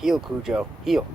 Heel, Cujo. Heel.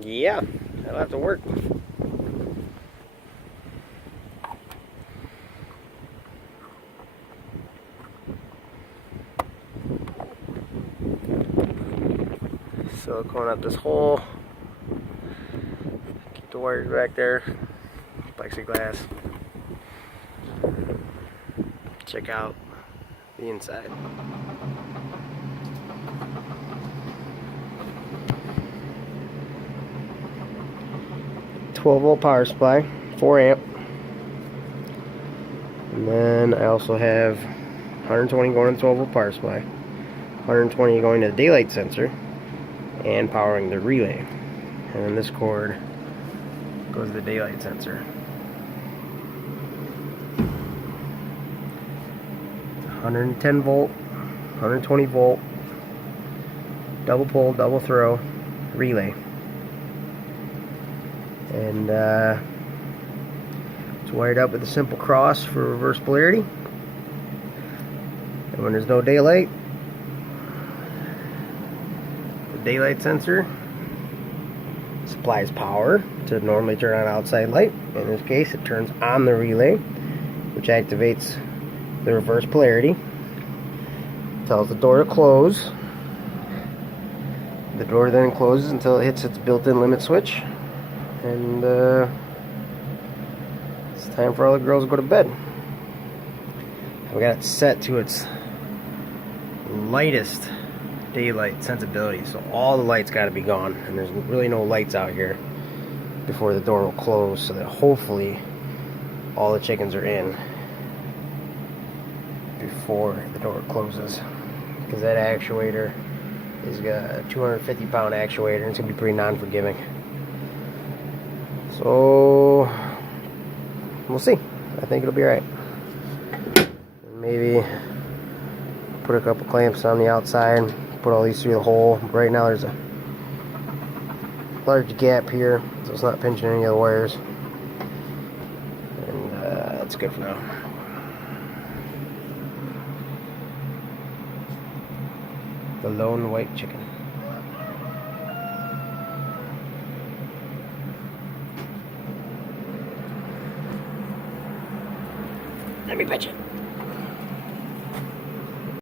Yeah, that'll have to work. Silicone out this hole. Keep the wires back there. Plexiglass. Check out the inside. "12-volt power supply, 4 amp. And then I also have 120 going to the 12-volt power supply, 120 going to the daylight sensor, and powering the relay. And then this cord goes to the daylight sensor. 110 volt, 120 volt, double pull, double throw relay. And it's wired up with a simple cross for reverse polarity. And when there's no daylight, the daylight sensor supplies power to normally turn on outside light. In this case, it turns on the relay, which activates the reverse polarity, tells the door to close. The door then closes until it hits its built-in limit switch, and it's time for all the girls to go to bed. We got it set to its lightest daylight sensibility, so all the lights got to be gone, and there's really no lights out here before the door will close, so that hopefully all the chickens are in before the door closes, because that actuator is a 250-pound actuator, and it's going to be pretty non-forgiving. So we'll see. I think it'll be alright. Maybe put a couple clamps on the outside, put all these through the hole. Right now there's a large gap here, so it's not pinching any of the wires. And that's good for now. The lone white chicken. Let me pet you.